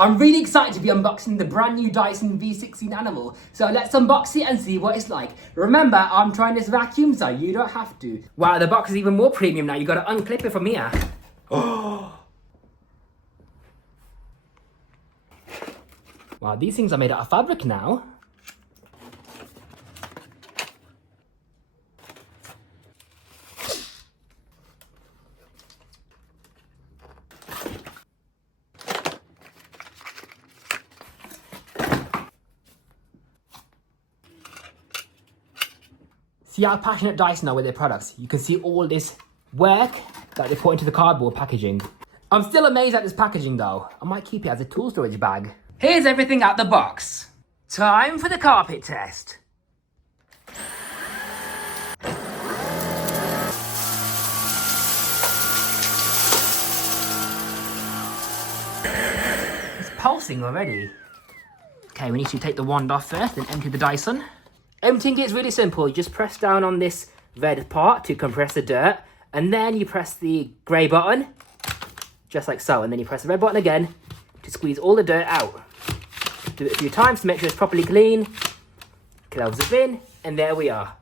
I'm really excited to be unboxing the brand new Dyson V16 Animal. So let's unbox it and see what it's like. Remember, I'm trying this vacuum, so you don't have to. Wow, the box is even more premium now. You gotta unclip it from here. Oh. Wow, these things are made out of fabric now. See how passionate Dyson are with their products. You can see all this work that they put into the cardboard packaging. I'm still amazed at this packaging though. I might keep it as a tool storage bag. Here's everything out the box. Time for the carpet test. It's pulsing already. Okay, we need to take the wand off first and empty the Dyson. Emptying it is really simple. You just press down on this red part to compress the dirt, and then you press the grey button, just like so, and then you press the red button again to squeeze all the dirt out. Do it a few times to make sure it's properly clean. Close the bin, and there we are.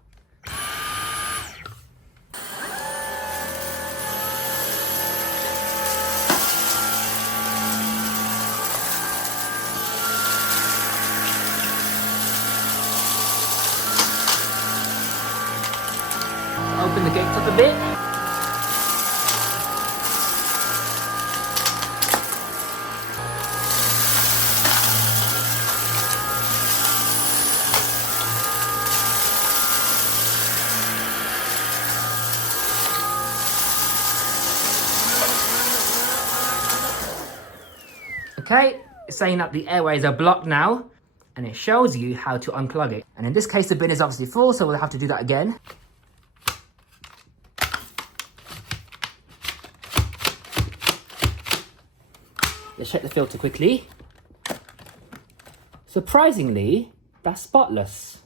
Open the gates up a bit. Okay, it's saying that the airways are blocked now, and it shows you how to unplug it. And in this case, the bin is obviously full, so we'll have to do that again. Let's check the filter quickly. Surprisingly, that's spotless.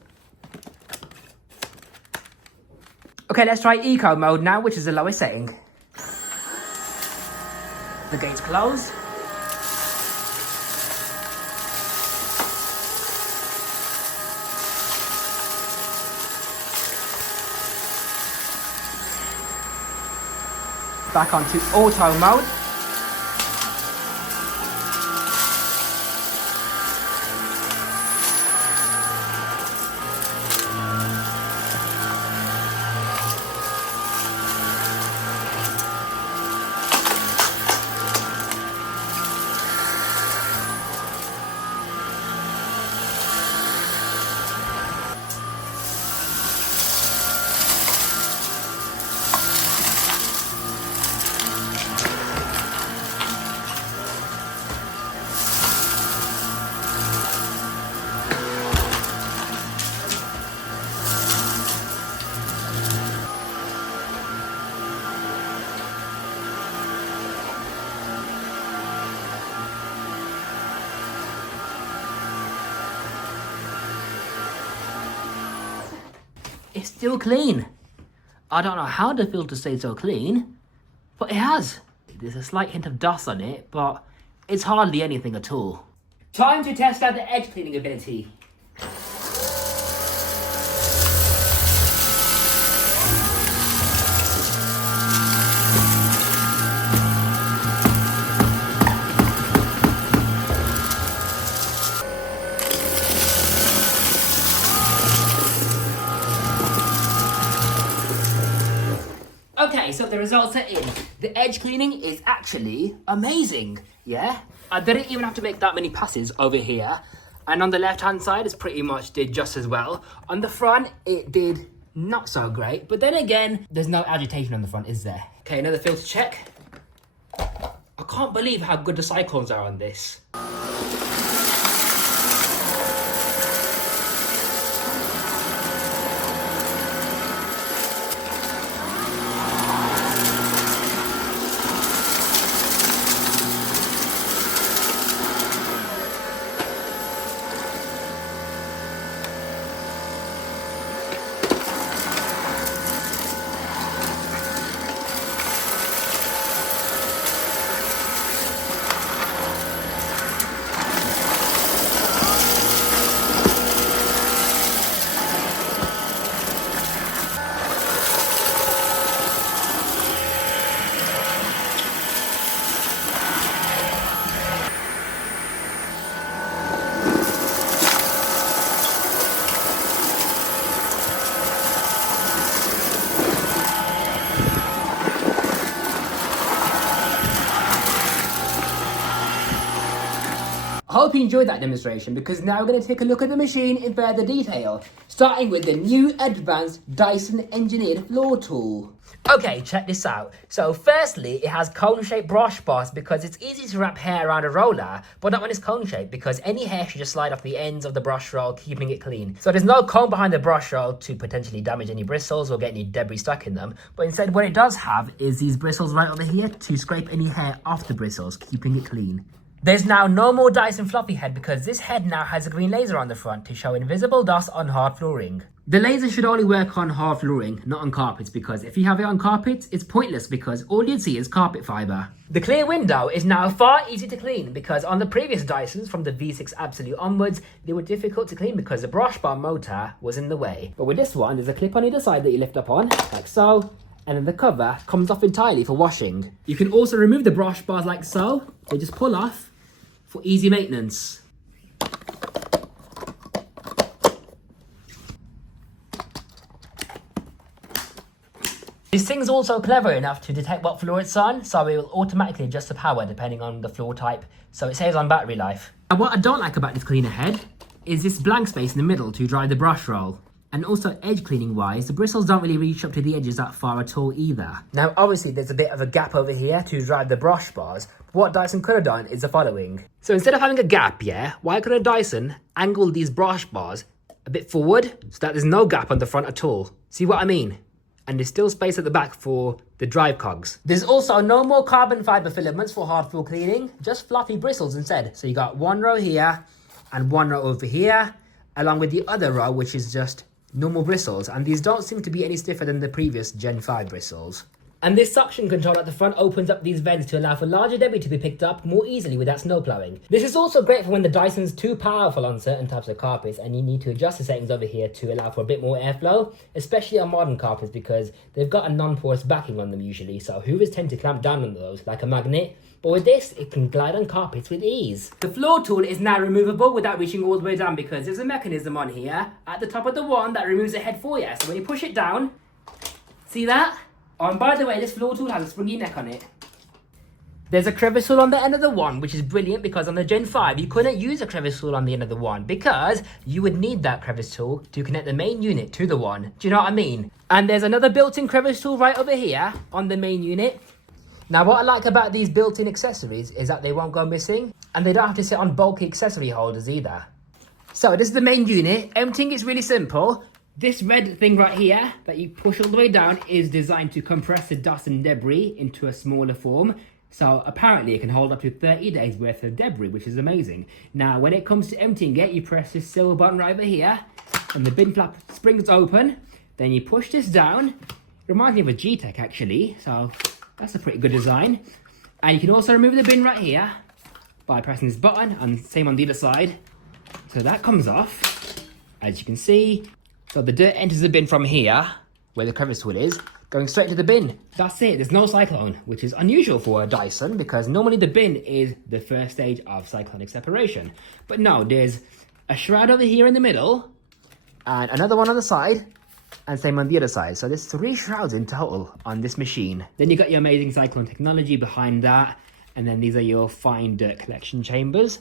Okay, let's try eco mode now, which is the lowest setting. The gates close. Back onto auto mode. It's still clean. I don't know how the filter stays so clean, but it has. There's a slight hint of dust on it, but it's hardly anything at all. Time to test out the edge cleaning ability. Okay, so the results are in. The edge cleaning is actually amazing, yeah? I didn't even have to make that many passes over here. And on the left-hand side, it pretty much did just as well. On the front, it did not so great. But then again, there's no agitation on the front, is there? Okay, another filter check. I can't believe how good the cyclones are on this. hope you enjoyed that demonstration because now we're going to take a look at the machine in further detail, starting with the new advanced Dyson engineered floor tool. Okay, check this out. So firstly, it has cone-shaped brush bars because it's easy to wrap hair around a roller, but not when it's cone-shaped because any hair should just slide off the ends of the brush roll, keeping it clean. So there's no comb behind the brush roll to potentially damage any bristles or get any debris stuck in them, but instead what it does have is these bristles right over here to scrape any hair off the bristles, keeping it clean. There's now no more Dyson fluffy head because this head now has a green laser on the front to show invisible dust on hard flooring. The laser should only work on hard flooring, not on carpets, because if you have it on carpets, it's pointless because all you'd see is carpet fibre. The clear window is now far easier to clean because on the previous Dysons from the V6 Absolute onwards, they were difficult to clean because the brush bar motor was in the way. But with this one, there's a clip on either side that you lift up on, like so, and then the cover comes off entirely for washing. You can also remove the brush bars like so, they just pull off for easy maintenance. This thing's also clever enough to detect what floor it's on, so it will automatically adjust the power depending on the floor type, so it saves on battery life. And what I don't like about this cleaner head is this blank space in the middle to dry the brush roll. And also edge cleaning wise, the bristles don't really reach up to the edges that far at all either. Now obviously there's a bit of a gap over here to dry the brush bars, but what Dyson could have done is the following. So instead of having a gap, why could a Dyson angle these brush bars a bit forward so that there's no gap on the front at all? See what I mean? And there's still space at the back for the drive cogs. There's also no more carbon fibre filaments for hard floor cleaning, just fluffy bristles instead. So you got one row here and one row over here, along with the other row which is just normal bristles, and these don't seem to be any stiffer than the previous Gen 5 bristles. And this suction control at the front opens up these vents to allow for larger debris to be picked up more easily without snow ploughing. This is also great for when the Dyson's too powerful on certain types of carpets and you need to adjust the settings over here to allow for a bit more airflow, especially on modern carpets because they've got a non-porous backing on them usually, so hoovers tend to clamp down on those like a magnet. But with this, it can glide on carpets with ease. The floor tool is now removable without reaching all the way down because there's a mechanism on here at the top of the wand that removes the head for you. So when you push it down, see that? Oh, and by the way, this floor tool has a springy neck on it. There's a crevice tool on the end of the wand, which is brilliant because on the Gen 5, you couldn't use a crevice tool on the end of the wand because you would need that crevice tool to connect the main unit to the wand. Do you know what I mean? And there's another built-in crevice tool right over here on the main unit. Now, what I like about these built-in accessories is that they won't go missing and they don't have to sit on bulky accessory holders either. So this is the main unit. Emptying is really simple. This red thing right here that you push all the way down is designed to compress the dust and debris into a smaller form. So apparently it can hold up to 30 days worth of debris, which is amazing. Now, when it comes to emptying it, you press this silver button right over here and the bin flap springs open. Then you push this down. It reminds me of a G-Tech actually. So that's a pretty good design. And you can also remove the bin right here by pressing this button and same on the other side. So that comes off, as you can see. So the dirt enters the bin from here, where the crevice tool is, going straight to the bin. That's it, there's no cyclone, which is unusual for a Dyson because normally the bin is the first stage of cyclonic separation. But no, there's a shroud over here in the middle, and another one on the side, and same on the other side. So there's 3 shrouds in total on this machine. Then you got your amazing cyclone technology behind that, and then these are your fine dirt collection chambers.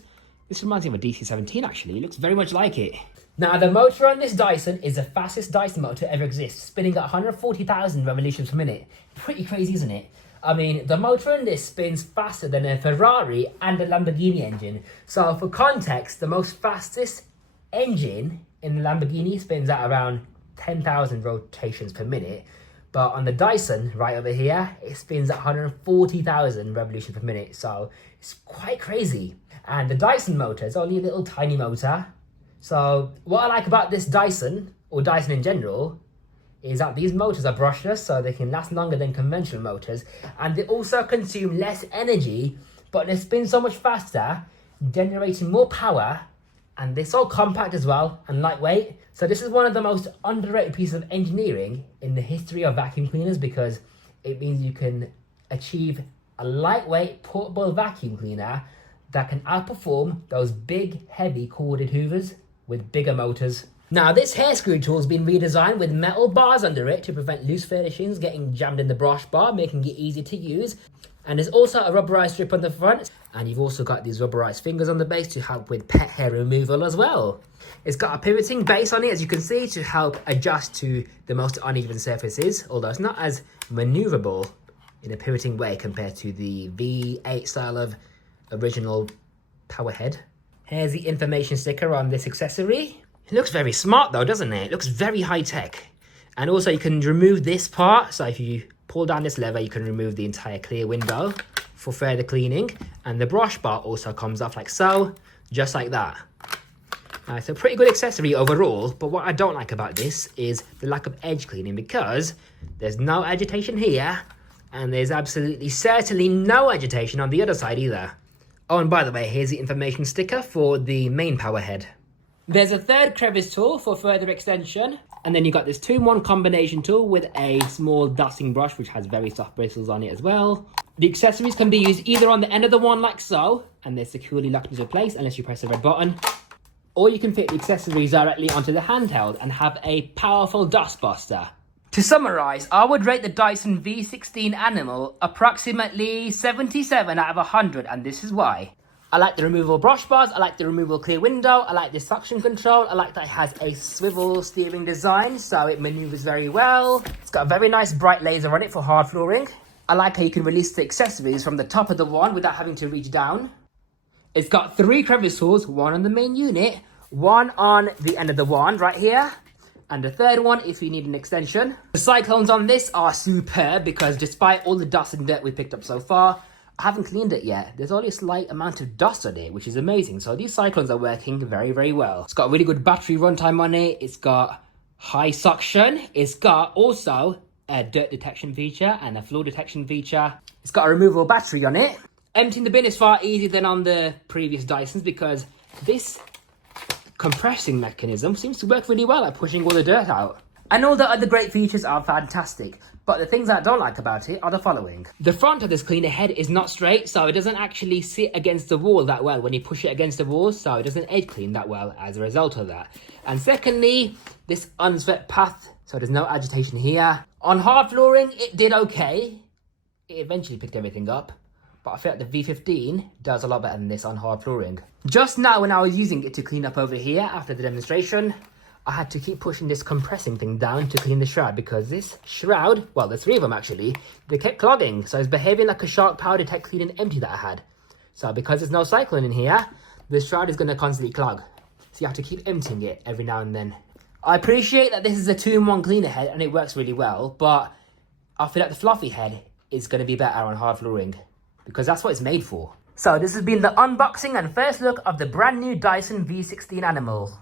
This reminds me of a DC-17 actually, it looks very much like it. Now the motor on this Dyson is the fastest Dyson motor ever exists, spinning at 140,000 revolutions per minute. Pretty crazy, isn't it? I mean, the motor in this spins faster than a Ferrari and a Lamborghini engine. So for context, the most fastest engine in the Lamborghini spins at around 10,000 rotations per minute. But on the Dyson, right over here, it spins at 140,000 revolutions per minute. So it's quite crazy. And the Dyson motor is only a little tiny motor. So what I like about this Dyson, or Dyson in general, is that these motors are brushless, so they can last longer than conventional motors. And they also consume less energy, but they spin so much faster, generating more power. And they're so compact as well, and lightweight. So this is one of the most underrated pieces of engineering in the history of vacuum cleaners because it means you can achieve a lightweight portable vacuum cleaner that can outperform those big, heavy corded hoovers with bigger motors. Now, this hair screw tool has been redesigned with metal bars under it to prevent loose furnishings getting jammed in the brush bar, making it easy to use. And there's also a rubberized strip on the front. And you've also got these rubberized fingers on the base to help with pet hair removal as well. It's got a pivoting base on it, as you can see, to help adjust to the most uneven surfaces, although it's not as maneuverable in a pivoting way compared to the V8 style of original power head. Here's the information sticker on this accessory. It looks very smart though, doesn't it? It looks very high tech. And also you can remove this part, so if you pull down this lever, you can remove the entire clear window for further cleaning. And the brush bar also comes off like so, just like that. It's a pretty good accessory overall, but what I don't like about this is the lack of edge cleaning, because there's no agitation here, and there's absolutely certainly no agitation on the other side either. Oh, and by the way, here's the information sticker for the main power head. There's a third crevice tool for further extension, and then you've got this 2-in-1 combination tool with a small dusting brush which has very soft bristles on it as well. The accessories can be used either on the end of the wand like so, and they're securely locked into place unless you press the red button, or you can fit the accessories directly onto the handheld and have a powerful dust buster. To summarise, I would rate the Dyson V16 Animal approximately 77 out of 100, and this is why. I like the removable brush bars, I like the removable clear window, I like the suction control, I like that it has a swivel steering design so it manoeuvres very well. It's got a very nice bright laser on it for hard flooring. I like how you can release the accessories from the top of the wand without having to reach down. It's got 3 crevice tools, one on the main unit, one on the end of the wand right here, and the third one if you need an extension. The cyclones on this are superb because despite all the dust and dirt we picked up so far, I haven't cleaned it yet. There's only a slight amount of dust on it, which is amazing. So these cyclones are working very, very well. It's got a really good battery runtime on it. It's got high suction. It's got also a dirt detection feature and a floor detection feature. It's got a removable battery on it. Emptying the bin is far easier than on the previous Dysons because this compressing mechanism seems to work really well at pushing all the dirt out. And all the other great features are fantastic, but the things I don't like about it are the following. The front of this cleaner head is not straight, so it doesn't actually sit against the wall that well when you push it against the wall, so it doesn't edge clean that well as a result of that. And secondly, this unswept path, so there's no agitation here. On hard flooring, it did okay. It eventually picked everything up, but I feel like the V15 does a lot better than this on hard flooring. Just now when I was using it to clean up over here after the demonstration, I had to keep pushing this compressing thing down to clean the shroud because this shroud, well, there's 3 of them actually, they kept clogging. So it's behaving like a shark power detect clean and empty that I had. So because there's no cyclone in here, the shroud is going to constantly clog. So you have to keep emptying it every now and then. I appreciate that this is a 2-in-1 cleaner head and it works really well, but I feel like the fluffy head is going to be better on hard flooring because that's what it's made for. So this has been the unboxing and first look of the brand new Dyson V16 Animal.